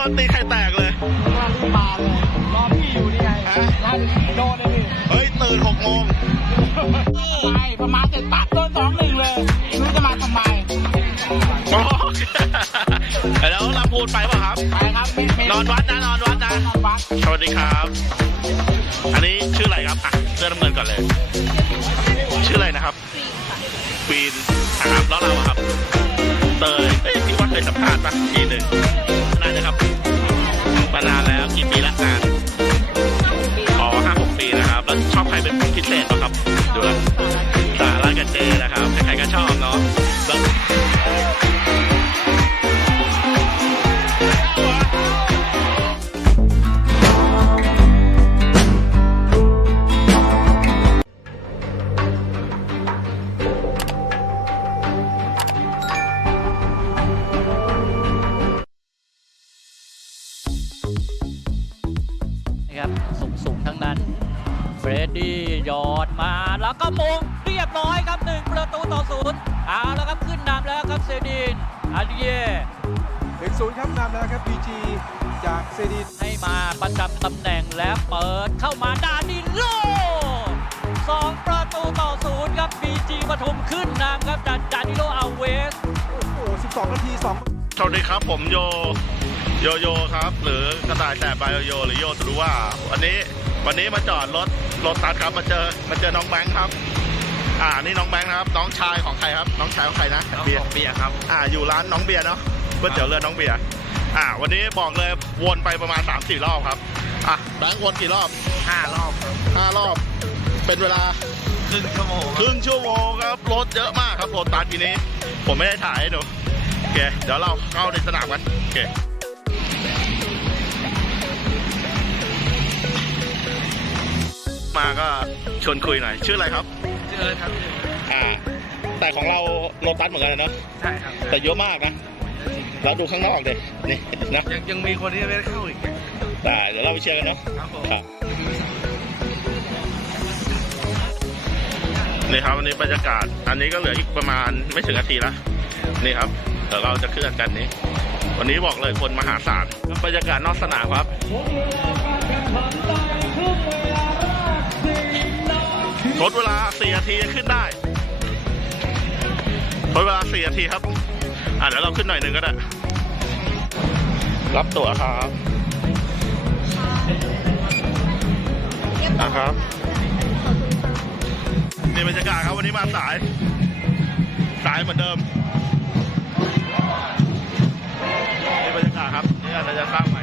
โดนตีไข่แตกเลยงานที่มาเลยรอพี่อยู่นี่ไงฮะงานโดนเลยพี่เฮ้ย ตื่นหกโมงไปประมาณเจ็ดปั๊บโดนสองหนึ่งเลยไม่รู้จะมาทำไมโอ้แล้วลำพูนไปป่ะครับ ไปครับไม่ไม่นอนวัดนะ นอนวัดนะนอนวัดสวัสดีครับ อันนี้ชื่ออะไรครับ อะเสื้อน้ำเงินก่อนเลย ชื่ออะไรนะครับควีนครับแล้วเราอะครับ เตยเอ้ยที่ว่าเคยสัมภาษณ์ปะทีหนึ่ง อดมาแล้วก็มงเรียบร้อยครับหนึ่งประตูต่อศูนย์เอาแล้วครับขึ้นนำแล้วครับเซดินอาริเย่ถึงศูนย์ครับนำแล้วครับ PG จากเซดีให้มาประจำตำแหน่งแล้วเปิดเข้ามาดานิโลสองประตูต่อศูนย์ครับบีจีปทุมขึ้นนำครับจากดานิโลอาเวสโอ้โห12 นาที2สวัสดีครับผมโยโยโยครับ หรือกระต่ายแสบบายโยหรือโยสุรุว่าวันนี้ วันนี้มาจอดรถรถตัดครับมาเจอมาเจอน้องแบงค์ครับ อ่านี่น้องแบงค์นะครับ น้องชายของใครครับ น้องชายของใครนะเบียร์เบียร์ครับอ่าอยู่ร้านน้องเบียร์เนาะก๋วยเตี๋ยวเรือน้องเบียร์อ่า วันนี้บอกเลยวนไปประมาณ3ามสี่รอบครับอะแบงค์วนกี่รอบห้ารอบห้ารอบ เป็นเวลาครึ่งชั่วโมงครึ่งชั่วโมงครับรถเยอะมากครับรถตัดทีนี้ ผมไม่ได้ถ่ายให้ดูโอเคเดี๋ยวเราเข้าในสนามกันโอเค มาก็ชวนคุยหน่อย ชื่ออะไรครับเจอครับอ่า แต่ของเราโลตัสเหมือนกันนะเนาะใช่ครับแต่เยอะมากนะ เราดูข้างนอกเลยนี่นะยังยังมีคนที่ไม่ได้เข้าอีกแต่เดี๋ยวเราไปเชียร์กันเนาะครับผมครับนี่ครับวันนี้บรรยากาศ อันนี้ก็เหลืออีกประมาณไม่ถึงนาทีละนี่ครับเดี๋ยวเราจะเคลื่อนกันนี้ วันนี้บอกเลยคนมหาศาลบรรยากาศนอกสนามครับ ทดเวลา4นาทีขึ้นได้ทดเวลา4นาทีครับ อะเดี๋ยวเราขึ้นหน่อยหนึ่งก็ได้ รับตั๋วครับนะครับนี่บรรยากาศครับวันนี้มาสาย สายเหมือนเดิมนี่บรรยากาศครับ นี่อาจจะสร้างใหม่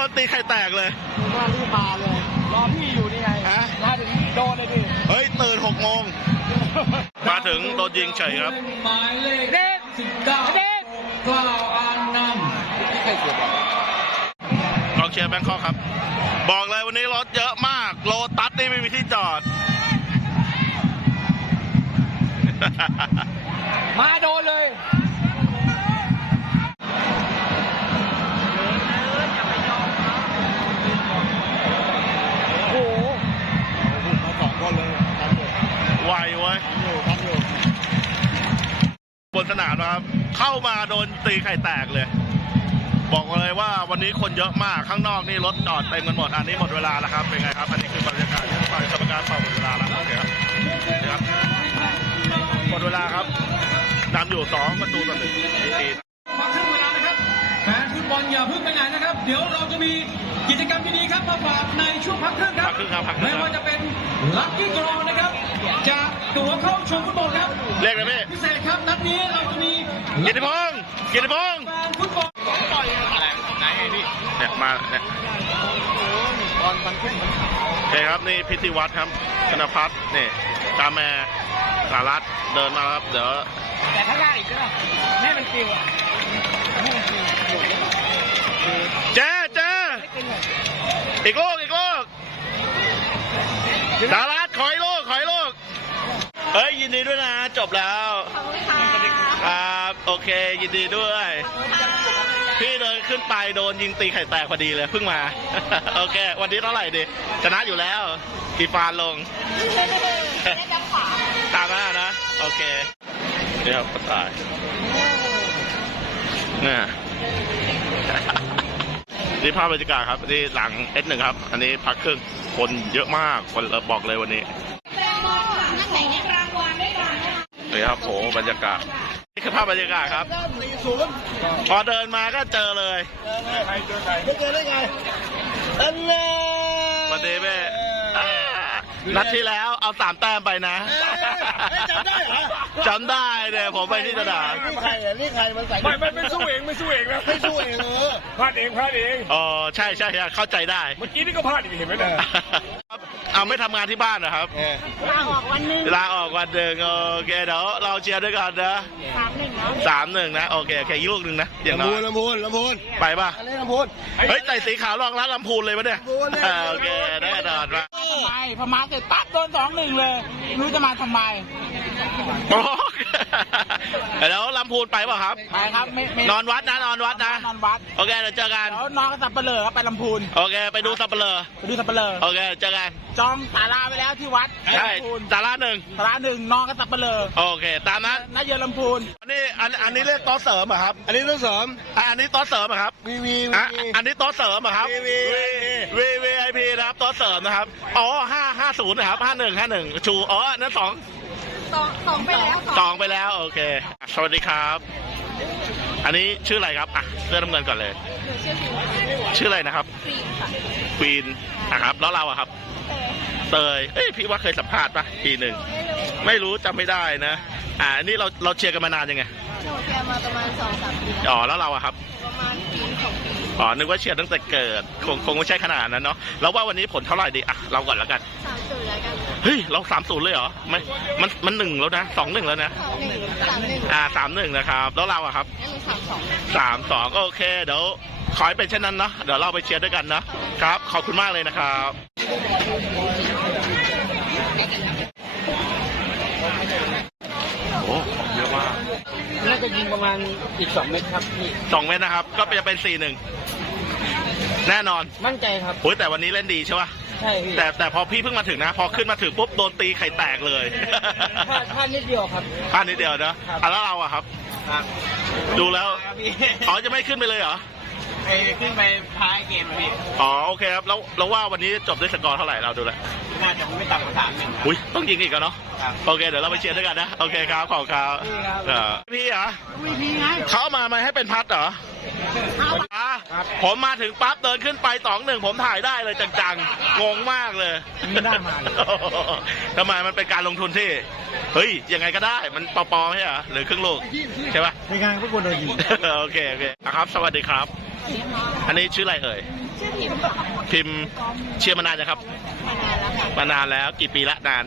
ดนตีไข่แตกเลยงานที่มาเลย รอพี่อยู่นี่ไงฮะงานโดนเลยพี่เฮ้ย ตื่นหกโมง มาถึงโดนยิงเฉยครับ หมายเลขเด็กสิบเก้าเด็กกล้าวอานนท์ไม่เคยเสียบอลกองเชียร์แบงคอกครับ บอกเลยวันนี้รถเยอะมาก โลตัสนี่ไม่มีที่จอด มาโดนเลย โอ้โหหุ่นมาสองคนเลยทันอยู่ ไวเว้ย ทันอยู่ทันอยู่ บน สนามนะครับ เข้ามาโดนตีไข่แตกเลย บอกเลยว่าวันนี้คนเยอะมากข้างนอกนี่รถจอดเต็มกันหมดอันนี้หมดเวลาแล้วครับเป็นไงครับอันนี้คือบรรยากาศที่ฝ่ายกรรมการเป่าหมดเวลาแล้วโอเคครับครับหมดเวลาครับนำอยู่สองประตูต่อหนึ่งนี่ตีมาครึ่งเวลานะครับแฟนฟุตบอลอย่าเพิ่งไปไหนนะครับ เดี๋ยวเราจะมี กิจกรรมดีๆครับมาฝากในช่วงพักครึ่งครัพับกครึ่งครับพักครึ่ไม่งคว่ารับจะเป็นลัคกี้ดรอนะครับจากตั๋วเข้าชมฟุตบอลครับ เรียกเลยพี่พิเศษครับนัดนี้เราจะมีกิติพงศ์กิติพงศ์แฟนฟุตบอล เนี่ยมาเนี่ยตอนมันขึ้นมันขาวโอเคครับนี่พิธีวัฒน์ครับธนพัฒน์นี่ตาแม่สารัตน์เดินมาแล้วครับเดี๋ยวแต่ข้างล่างอีกใช่ไหมแม่มันฟิวอะแม่มันฟิวอยู่เนี่ย เจ๊เจ๊ ไม่เป็นหรอก อีกลูกอีกลูกสารัตน์ขออีกลูกขออีกลูกเฮ้ยยินดีด้วยนะ จบแล้วขอบคุณค่ะครับโอเค ยินดีด้วยขอบคุณค่ะพี่เดินขึ้นไปโดนยิงตีไข่แตกพอดีเลยเพิ่งมา โอเค วันนี้เท่าไหร่ดีชนะอยู่แล้วกี่ฟานลงตามหน้านะ โอเคนี่ครับกระต่ายเนี่ย นี่ภาพบรรยากาศครับนี่หลัง S1 ครับ อันนี้พักครึ่งคนเยอะมากคนเออบอกเลยวันนี้นี่ครับโหบรรยากาศนี่คือภาพบรรยากาศครับพอเดินมาก็เจอเลยไม่เจอได้ไงอันเน่สวันนี้แม่อ่านัดที่แล้วเอาสามแต้มไปนะ จำได้เหรอจำได้เนี่ยผมไปที่สนามนี่ใครอะนี่ใครมันใส่ไม่ไม่ไม่สู้เองไม่สู้เองนะไม่สู้เองเออพลาดเองพลาดเองอ๋อใช่ใช่ใช่เข้าใจได้ เมื่อกี้นี่ก็พลาดอีกเห็นไหมเนี่ยเอาไม่ทำงานที่บ้านนะครับลาออกวันหนึงลาออกวันหนึ่งโอเคเดี๋ยวเราเชียร์ด้วยกันนะสามหนึ่งแล้วสามหนึ่งนะโอเคโอเคอีกลูกหนึ่งนะอย่างน้ลำอพูยนลำพูนลำพูนไปป่ะอันนี้ลำพูนเฮ้ยใส่สีขาวรองรับลำพูนเลยปะเนี่ยลำพูนเลยอ่าโอเคแน่นอนป่ะ ทำไมพอมาเสร็จปั๊บโดนสองหนึ่งเลย รู้จะมาทำไมโอ้ แล้วลำพูนไปป่ะครับ ไปครับไม่ไม่นอนวัดนะนอนวัดนะ นอนวัดโอเคเดี๋ยวเจอกัน แล้วนอนกับสับเปลือครับไปลำพูนโอเค ไปดูสับเปลือไปดูสับเปลือโอเคเจอกัน จองศาลาไปแล้วที่วัดใช่ลำพูนสาระหนึ่งศาลาหนึ่งนอนกับสับเปลือโอเค ตามนั้นนักเยือนลำพูนอันนี้อันอันนี้เรียกโต๊ะเสริมเหรอะครับอันนี้ต้องเสริมอะอันนี้โต๊ะเสริมเหรอะครับวีวีอะวี อันนี้โต๊ะเสริมเหรอะครับวีวีวีวีไอพีนะครับโต๊ะเสริมนะครับอ๋อห้าห้าศูนย์นะครับห้าหนึ่งห้าหนึ่งชูอ๋ออันนั้นสอง สองสองไปแล้วสองไปแล้วโอเคอะสวัสดีครับ อันนี้ชื่ออะไรครับอะเสื้อน้ำเงินก่อนเลยชื่ออะไรนะครับควีนนะครับ แล้วเราอะครับ เตยเอ้ยพี่ว่าเคยสัมภาษณ์ปะทีหนึ่งไม่รู้จำไม่ได้นะ อ่าอันนี้เราเราเชียร์กันมานานยังไงหนูเชียร์มาประมาณสองสามปีอ๋อแล้วเราอะครับประมาณปีส องปีอ๋อ นึกว่าเชียร์ตั้งแต่เกิด คงคงไม่ใช่ขนาดนั้นเนาะ แล้วว่าวันนี้ผลเท่าไหร่ดีอะ เราก่อนแล้วกัน สามศูนย์แล้วกันเฮ้ย เราสามศูนย์เลยเหรอไม่มันมันหนึ่งแล้วนะสองหนึ่งแล้วนะ สองหนึ่งสามหนึ่งอ่าสามหนึ่งนะครับ แล้วเราอะครับแล้วหนูสามสองสามสองโอเค เดี๋ยวขอให้เป็นเช่นนั้นเนาะ เดี๋ยวเราไปเชียร์ด้วยกันเนาะ ครับ ขอบคุณมากเลยนะครับ โอ้เยอะมาก น่า จะยิงประมาณอีกสองเมตรครับพี่สองเมตรนะครับ ก็จะเป็นสี่หนึ่งแน่นอนมั่นใจครับโอ้ยแต่วันนี้เล่นดีใช่ปะใช่พี่แต่แต่พอพี่เพิ่งมาถึงนะ พอขึ้นมาถึงปุ๊บโดนตีไข่แตกเลยพลาดพลาดนิดเดียวครับ พลาดนิดเดียวนะอะแล้วเราอะครับ ครับดูแล้วพี่อ๋อจะไม่ขึ้นไปเลยเหรอ ไปขึ้นไปท้ายเกมอะพี่อ๋อโอเคครับแล้วแล้วว่าวันนี้จบด้วยสกอร์เท่าไหร่เราดูแลวน่าจะไม่ต่ำกว่าสามหนึ่ง อุ้ยต้องยิงอีกกันเนาะครับ โอเคเดี๋ยวเราไปเชียร์ด้วยกันนะโอเคครับขอบคุณครับพี่ครับเออพี่เหรอวิธีไงเขาเอามาไหมให้เป็นพัดเหรอ อะผมมาถึงปั๊บเดินขึ้นไปสองหนึ่งผมถ่ายได้เลยจังๆงงมากเลยไม่น่ามาเลยทำไมมันเป็นการลงทุนที่ เฮ้ย ยังไงก็ได้มันปอปอๆใช่เหรอหรือครึ่งลูกใช่ปะ ในงานพวกคนโดนยิง โอเค โอเคอะครับ สวัสดีครับ อันนี้ชื่ออะไรเอ่ย ชื่อพิมพ์ค่ะพิมพ์เชียร์มานานนะครับ มานานแล้วค่ะมานานแล้ว กี่ปีละนาน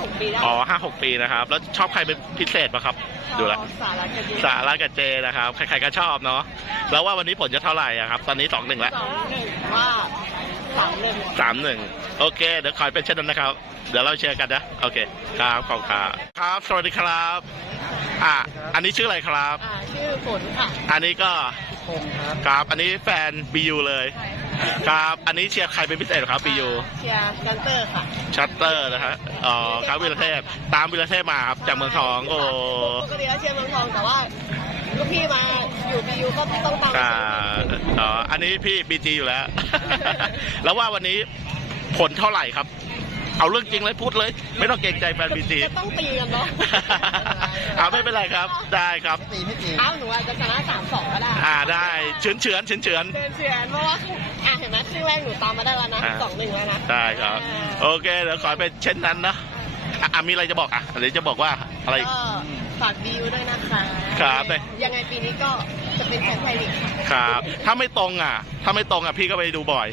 ห้าหกปีแล้วอ๋อห้าหกปีนะครับ แล้วชอบใครเป็นพิเศษปะครับ ดูแลวสาระกันดีสาระกับเจนะครับ ใครๆก็ชอบเนาะแล้วว่าวันนี้ผลจะเท่าไหร่อะครับ ตอนนี้สองหนึ่งแล้วสองหนึ่งว่าสามหนึ่งสามหนึ่งโอเค เดี๋ยวขอให้เป็นเช่นนั้นนะครับ เดี๋ยวเราเชียร์กันนะโอเคครับขอบคุณครับครับ สวัสดีครับ อะอันนี้ชื่ออะไรครับ อ่าชื่อฝนค่ะ อันนี้ก็ คงครับครับ อันนี้แฟน BU เลย ครับ อันนี้เชียร์ใครเป็นพิเศษเหรอครับ BU เชียร์กันเตอร์ค่ะ ชัตเตอร์นะฮะ อ๋อครับวิรเทพ ตามวิรเทพมาครับจากเมืองทอง โอ้ปกติแล้วเชียร์เมืองทองแต่ว่าลูกพี่มาอยู่บียูก็ต้องตามอ่าอ๋อ อันนี้พี่บีจีอยู่แล้ว แล้วว่าวันนี้ผลเท่าไหร่ครับ เอาเรื่องจริงเลยพูดเลย ไม่ต้องเกรงใจแฟนบีจี ก็ต้องตีกันเนาะ อ่าไม่เป็นไรครับได้ครับ ตีไม่ตีเอ้าหนูอาจจะชนะสามสองก็ได้อ่าได้เฉือนเฉือนเฉือนเฉือน เดินเชียร์เพราะว่าครึ่งอะเห็นไหมครึ่งแรกหนูตามมาได้แล้วนะอ่าสองหนึ่งแล้วนะได้ครับ โอเคเดี๋ยวขอเป็นเช่นนั้นนะอะอะมีอะไรจะบอกอะหรือจะบอกว่าอะไร ก็ฝากบิวด้วยนะคะครับยังไงปีนี้ก็จะเป็นแชมป์ไทยลีกค่ะ ครับ ถ้าไม่ตรงอะ ถ้าไม่ตรงอะพี่ก็ไปดูบ่อย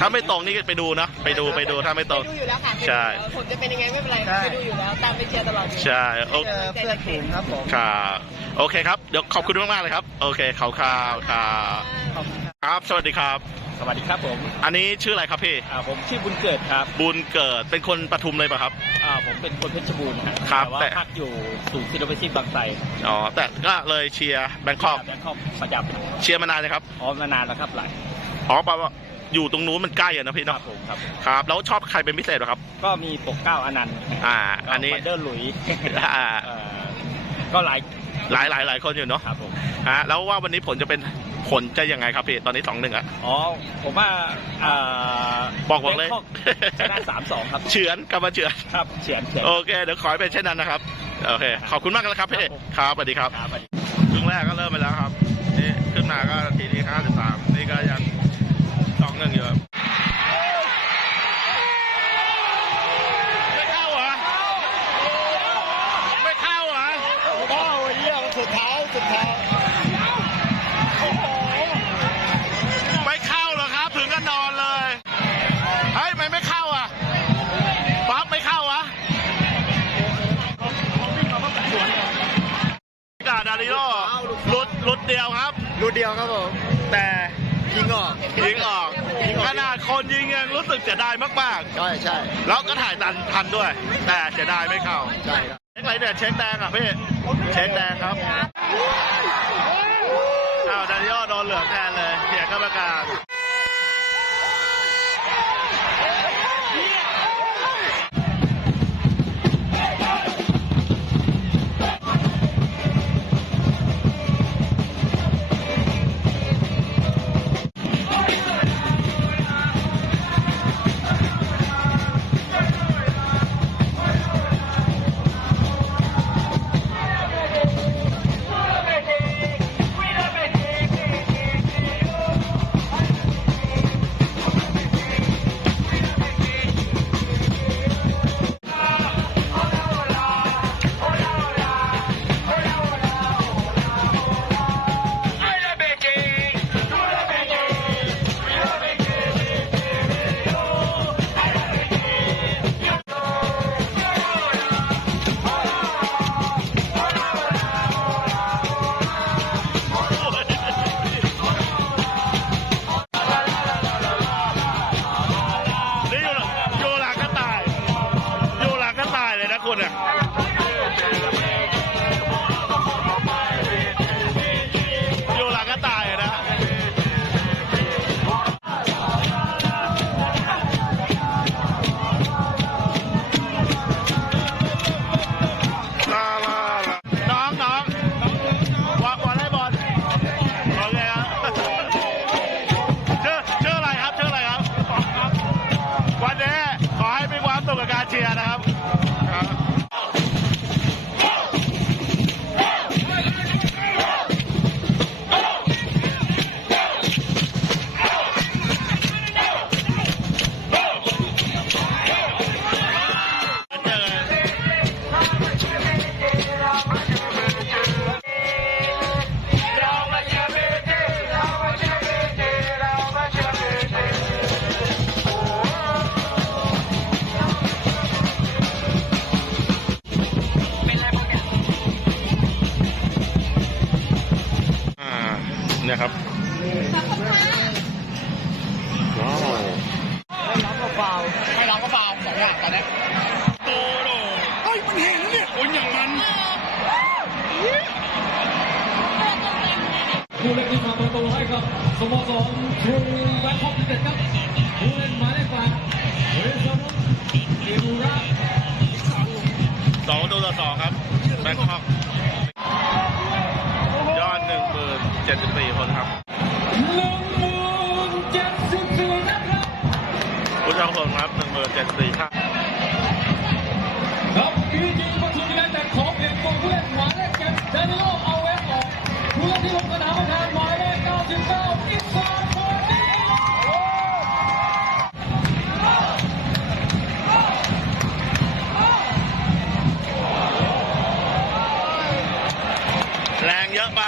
ถ้าไม่ตรงนี่ก็ไปดูนะ ไปดูไปดูถ้าไม่ตรง ไปดูอยู่แล้วค่ะใช่ผมจะเป็นยังไงไม่เป็นไรไปดูอยู่แล้วตามไปเชียร์ตลอดอยู่ ใช่โอเจอเพื่อนฝูงครับผมครับโอเคครับ เดี๋ยวขอบคุณมากๆเลยครับ โอเคเขาข่าวครับครับ สวัสดีครับ สวัสดีครับผมอันนี้ชื่ออะไรครับพี่ อ่าผมชื่อบุญเกิดครับบุญเกิดเป็นคนปทุมเลยป่ะครับ อ่าผมเป็นคนเพชรบูรณ์ครับครับแต่ว่าแต่ พักอยู่ศูนย์ซิโนเวซีบางไทรอ๋อ แต่ก็เลยเชียร์แบงคอก แบงคอกประจเชียร์มานานเลยครับำอ๋อมานานแล้วครับหลายอ๋อแปลว่า อยู่ตรงนู้นมันใกล้อะนะพี่ครัเนาะบผมครับ ครับแล้วชอบใครเป็นพิเศษเหรอครับ ก็มีปกเกล้าอนันต์อ่า อันนี้บันเดอร์หลุยอ่าเอ่อก็หลายหลายหลายหลายคนอยู่เนาะครับผมฮะแล้วว่าวันนี้ผลจะเป็นผลจะยังไงครับพี่ตอนนี้สองหนึ่งอะอ๋อผมว่าอ่าบอกบอกเลยแบงคชนะสามสองครับเฉือนกลับมาเฉือน ครับเฉียนเฉียนโอเคเดี๋ยวขอให้เป็นเช่นนั้นนะครับ โอเค ขอบคุณมากนะครับพี่ครับผม ครับสวัสดีครับ ครับ ครึ่งแรกก็เริ่มไปแล้วครับ นี่ขึ้นมาก็ทีที่ห้าสิบสามนี่ก็ยัง ลุดลุดเดียวครับ รูเดียวครับผม แต่ยิงออกยิงออกขนาดคนยิงยังรู้สึกเสียดายมากใช่ใช่ๆ แล้วก็ถ่ายตันทันด้วย แต่เสียดายไม่เข้า ใช่ครับ เช็คอะไรเนี่ยเช็คแดงอะพี่เช็คแดงครับอ้าวดาริโอโดนเหลืองแทนเลยเสียกรรมการ สองดูต่อสองครับแบงคอกยอดหนึ่งหมื่นเจ็ดสิบสี่คนครับหนึ่งหมื่นเจ็ดสิบสี่นัดครับผู้ชมคนครับหนึ่งหมื่นเจ็ดสิบสี่ท่า เยอะไป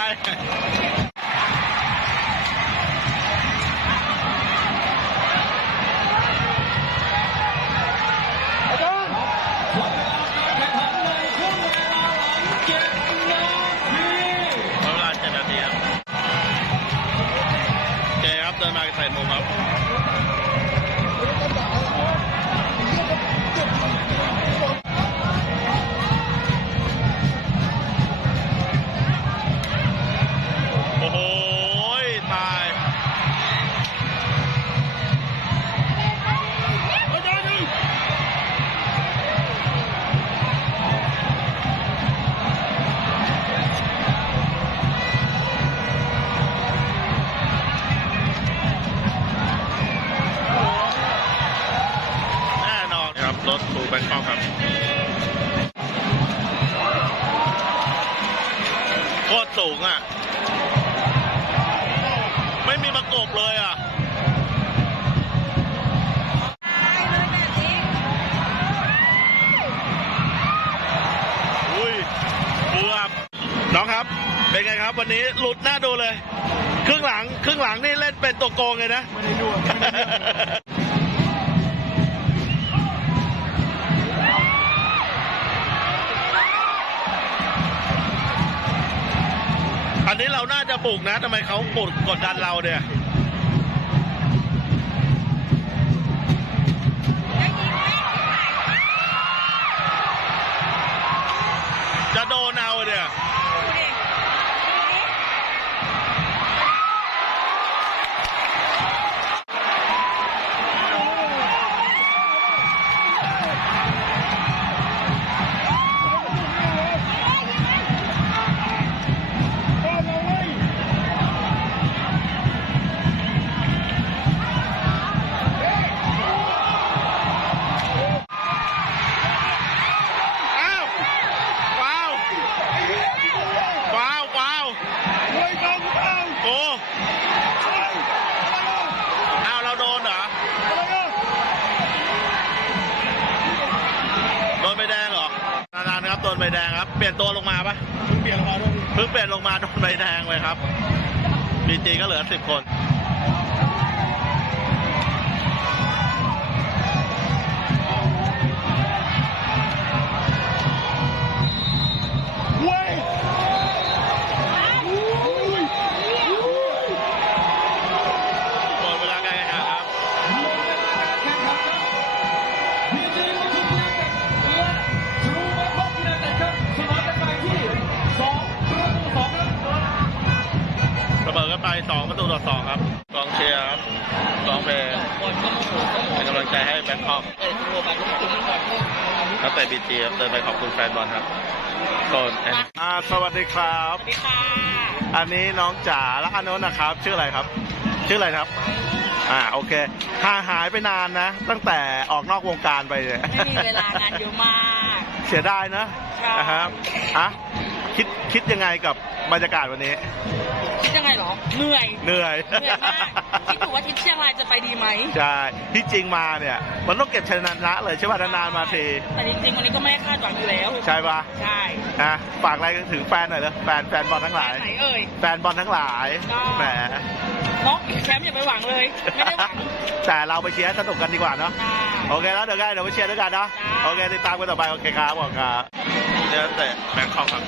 น้องครับ เป็นไงครับวันนี้หลุดหน้าดูเลย ครึ่งหลัง ครึ่งหลังนี่เล่นเป็นตัวโกงเลยนะ ไม่ได้ดูอันนี้เราน่าจะปลุกนะทำไมเขาปลุกกดดันเราเนี่ย ใบแดงครับ เปลี่ยนตัวลงมาปะเปลี่ยนลงมาด้วยเพิ่งเปลี่ยนลงมาโดนใบแดงเลยครับบีจีก็เหลือสิบคน กันไปสองประตูต่อสองครับกองเชียร์ครับกองเพลงเป็นกำลังใจให้แบงคอกนักเตะบีจีครับเดินไปขอบคุณแฟนบอลครับโซนอ่าสวัสดีครับ สวัสดีค่ะ อันนี้น้องจ๋าและอันโน้นนะครับ ชื่ออะไรครับ ชื่ออะไรครับ อ่าโอเคห่างหายไปนานนะ ตั้งแต่ออกนอกวงการไปเนี่ยไม่มีเวลางานเยอะมาก เสียดายนะใช่ นะครับอะ คิดคิดยังไงกับบรรยากาศวันนี้ คิดยังไงเหรอ เหนื่อยเหนื่อยเหนื่อยมากคิดอยู่ว่าทริปเชียงรายจะไปดีไหมใช่ที่จริงมาเนี่ยมันต้องเก็บชนะเลยใช่ป่ะนานๆมาทีแต่จริงๆวันนี้ก็ไม่ได้คาดหวังอยู่แล้ว ใช่ป่ะใช่นะฝากอะไรถึงแฟนหน่อยเลยแฟนแฟนบอลทั้งหลายไหนเอ่ยแฟนบอลทั้งหลายก็แหมน้องแชมป์อย่าไปหวังเลยไม่ได้หวังแต่เราไปเชียร์ให้สนุกกันดีกว่าเนาะใช่โอเคแล้วเดี๋ยวกันเดี๋ยวไปเชียร์ด้วยกันเนาะจ้าโอเคติดตามกันต่อไปโอเคครับบอกครับเดี๋ยวเตะแบงคอกครับ